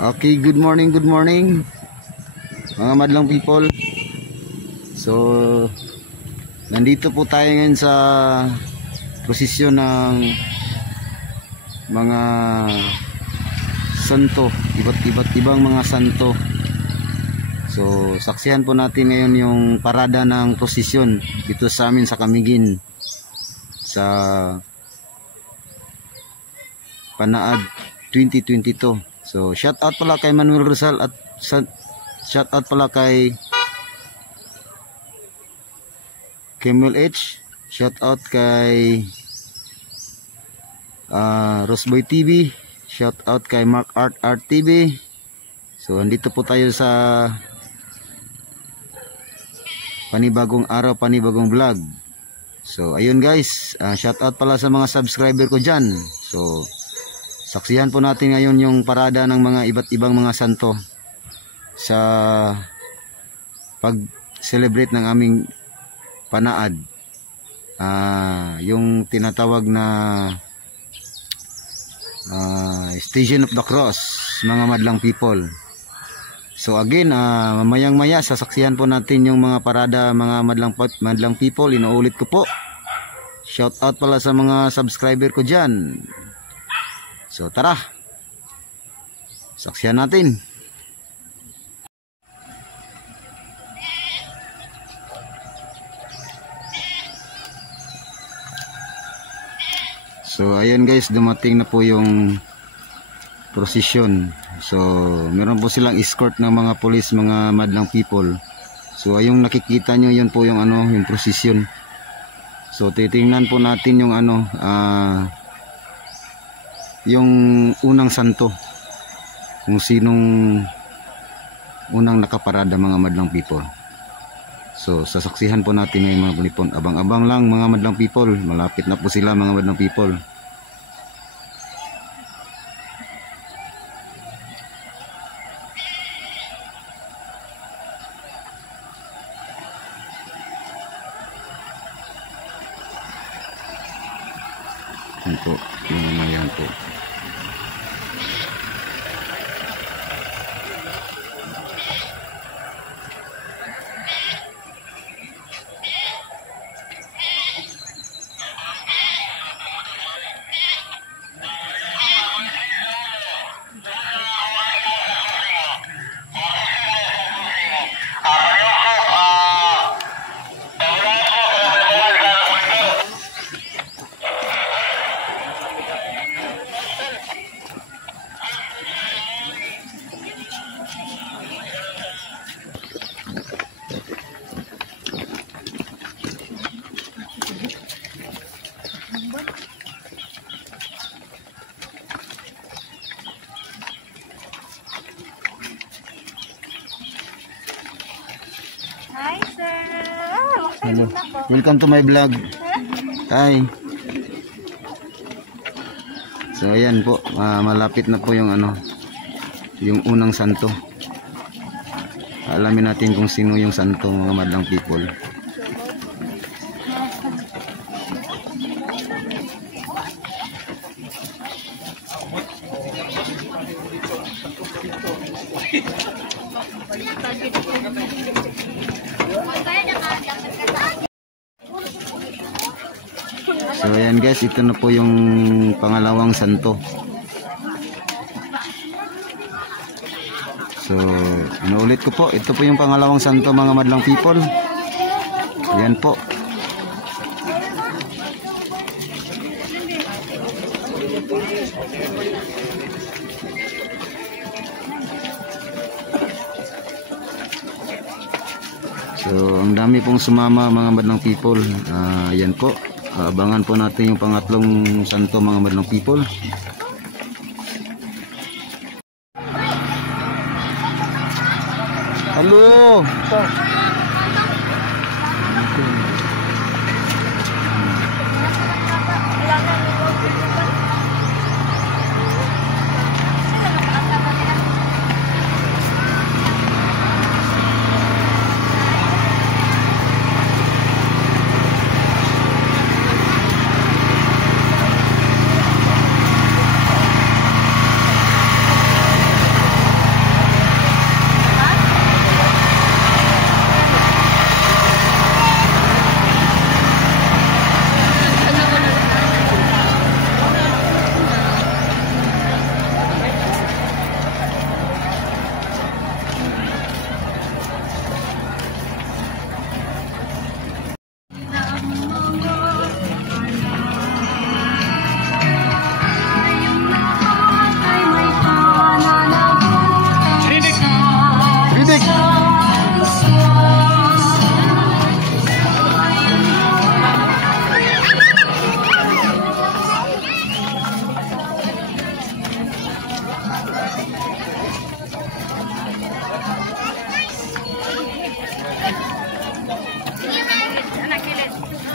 Okay, good morning mga madlang people. So, nandito po tayo ngayon sa prosesyon ng mga santo, iba't ibang mga santo. So, saksihan po natin ngayon yung parada ng prosesyon dito sa amin sa Camiguin sa Panaad 2022. So, shout out pala kay Manuel Rizal at shout out pala kay Kemal H. Shout out kay Rosboy TV. Shout out kay Mark Art TV. So, andito po tayo sa panibagong araw, panibagong vlog. So, ayun guys, shout out pala sa mga subscriber ko dyan. So, saksihan po natin ngayon yung parada ng mga iba't ibang mga santo sa pag-celebrate ng aming Panaad. Yung tinatawag na Station of the Cross, mga madlang people. So again, mamayang maya sasaksihan po natin yung mga parada mga madlang people. Inuulit ko po, shout out pala sa mga subscriber ko dyan. So tara, saksihan natin. So ayun guys, dumating na po yung prosesyon. So meron po silang escort ng mga pulis, mga madlang people. So ayong nakikita nyo, yun po yung yung prosesyon. So titingnan po natin yung yung unang santo, kung sinong unang nakaparada mga madlang people. So sasaksihan po natin ngayon mga panipon. Abang-abang lang mga madlang people, malapit na po sila mga madlang people. Yan po, yung mga yan po. Hi sir. Hello. Welcome to my vlog. Hi. So ayan po, malapit na po yung yung unang santo. Alamin natin kung sino yung santo mga madlang people. So ayan guys, ito na po yung pangalawang santo. So inuulit ko po, ito po yung pangalawang santo mga madlang people. Ayan po. So ang dami pong sumama mga madlang people. Ayan po. Abangan po natin yung pangatlong santo mga madlang people. Halo.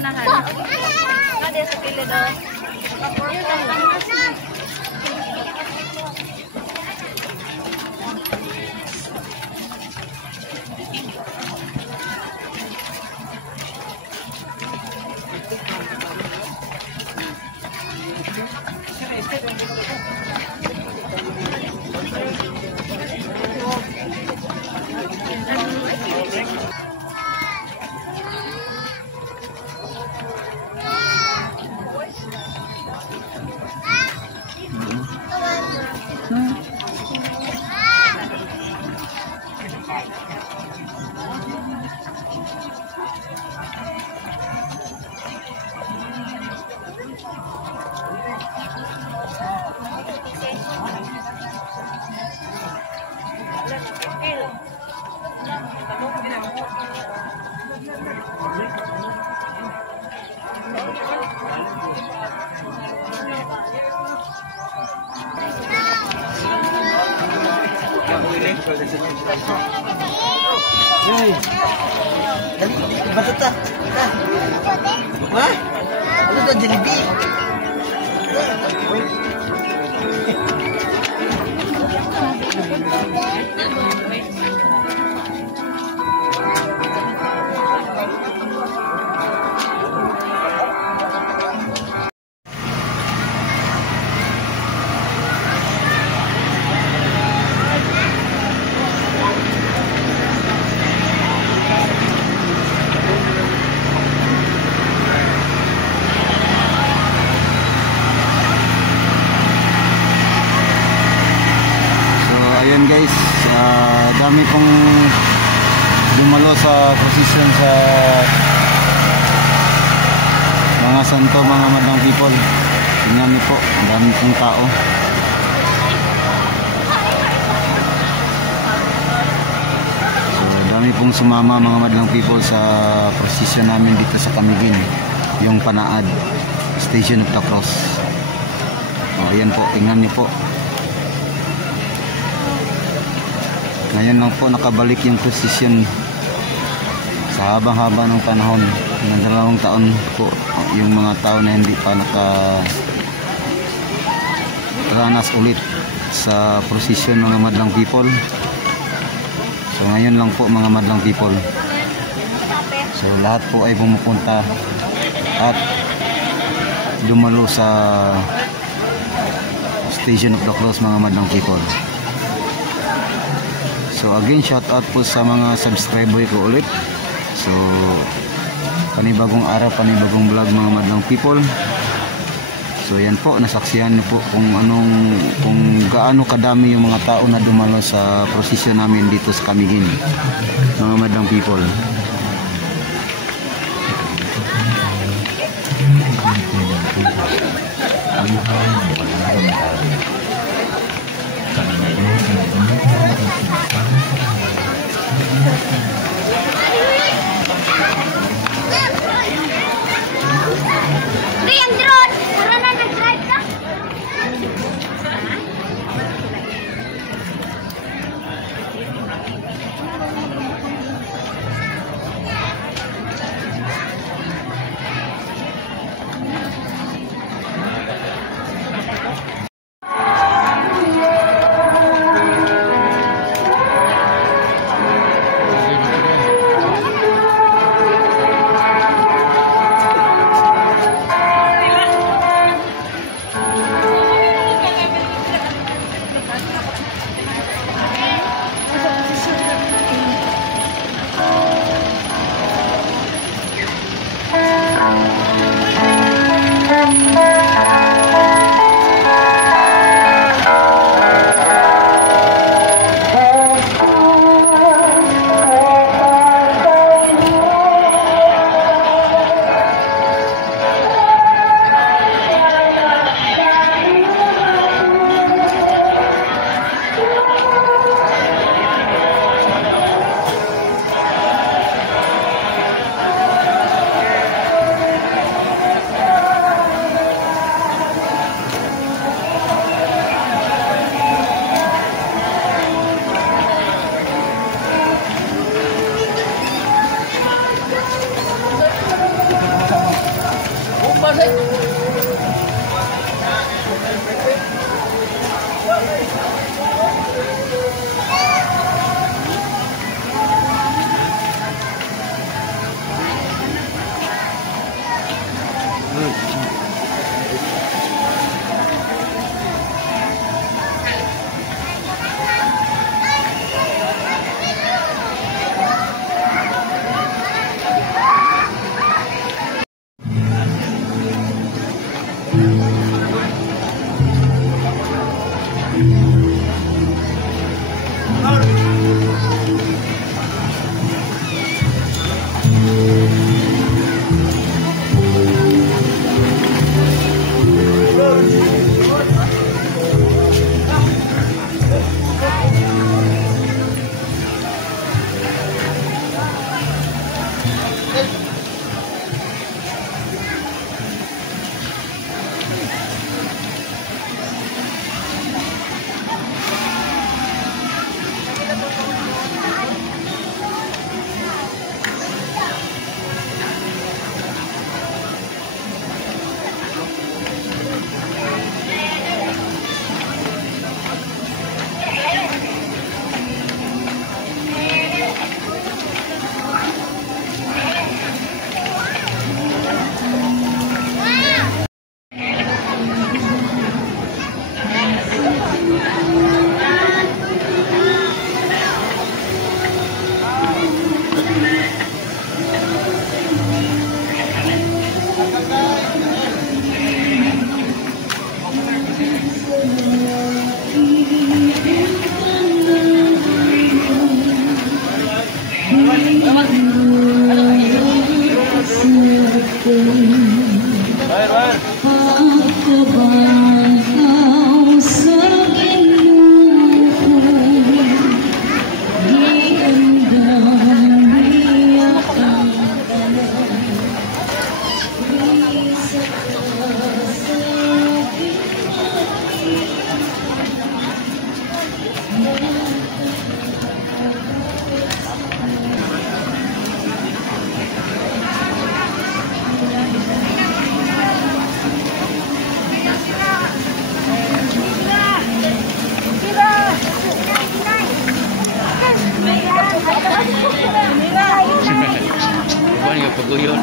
unahan. Ada sa kilid o. Hey, dali, basta ta. Ha? Ano to, Jollibee? Ayan guys, dami pong dumalo sa posisyon sa mga santo, mga madlang people. Tingnan niyo po, dami pong tao. So, dami pong sumama mga madlang people sa posisyon namin dito sa Camiguin, yung Panaad Station of the Cross. So, ayan po, tingnan niyo po. Ngayon lang po nakabalik yung posisyon sa habang-haba ng panahon ng 2 taon po yung mga tao na hindi pa nakaranas ulit sa posisyon mga madlang people. So ngayon lang po mga madlang people, so lahat po ay pumupunta at dumalo sa Station of the Cross mga madlang people. So again, shout out po sa mga subscriber ko ulit. So panibagong araw, panibagong vlog mga madlang people. So yan po, nasaksihan niyo po kung gaano kadami yung mga tao na dumalo sa prosesyon namin dito sa Camiguin mga madlang people. Bukan yang peguyon.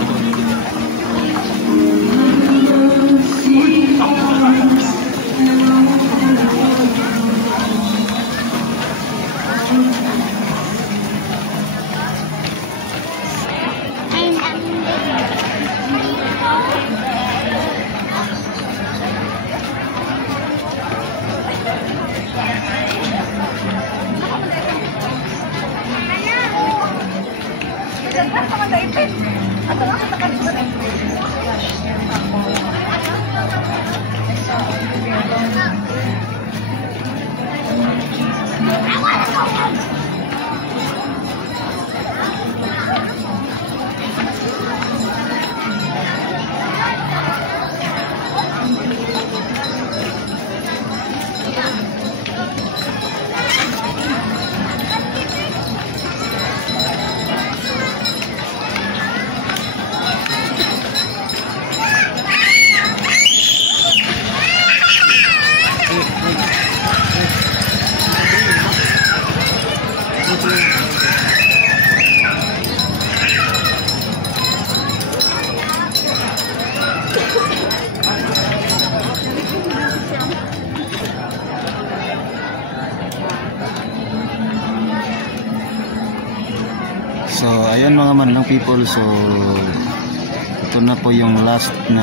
So ayan mga madlang people, so ito na po yung last na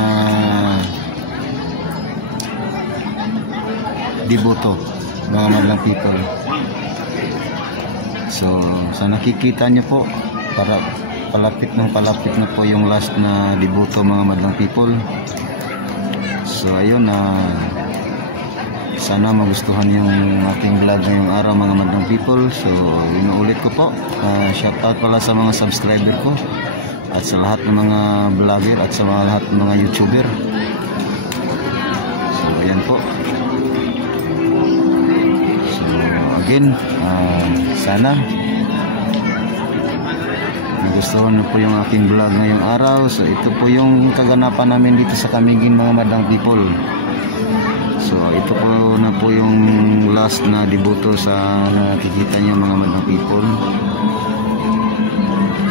deboto mga madlang people. So sa nakikita nyo po, para palapit na po yung last na deboto mga madlang people. So ayun, sana magustuhan yung aking vlog ngayong araw mga madlang people. So inuulit ko po, shout out pala sa mga subscriber ko at sa lahat ng mga vlogger at sa mga lahat ng mga YouTuber. So ayan po. So again, sana nagustuhan niyo po yung aking vlog ngayong araw. So ito po yung kaganapan namin dito sa Camiguin mga madlang people. So ito po na po yung last na deboto sa nakikita niyo mga madlang people.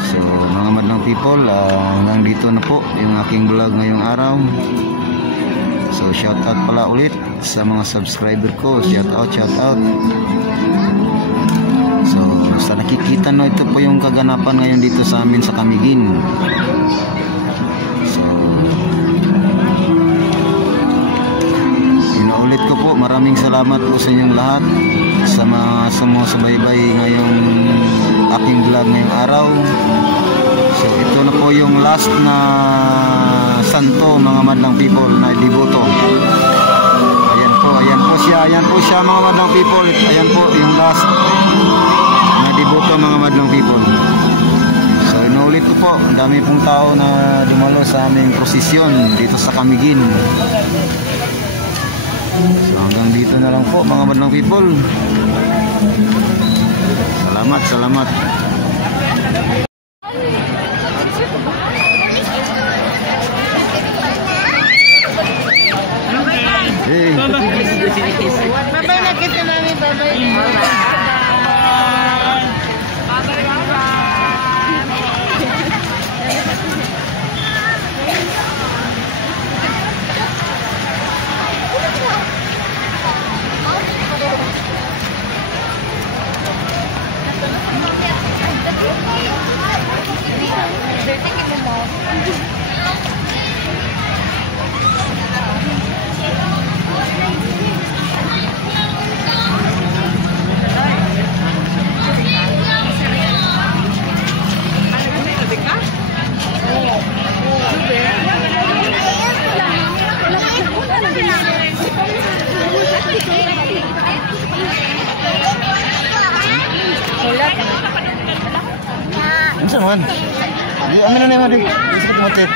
So mga madlang people, hanggang dito na po yung aking vlog ngayong araw. So shout out pala ulit sa mga subscriber ko. Shout out. So sa nakikita no, ito po yung kaganapan ngayon dito sa amin sa Camiguin. So inuulit ko po, maraming salamat po sa inyong lahat sa mga sumusubaybay ngayong aking vlog ngayong araw. So ito na po yung last na santo mga madlang people na deboto. Ayan po siya mga madlang people. Ayan po yung last na deboto mga madlang people. So inuulit ko po, dami pong tao na dumalo sa aming prosesyon dito sa Camiguin. So hanggang dito na lang po mga madlang people. Salamat. Hey. Babay na kita namin, babay. Ano man? Amin na naman din. Isip mo tit.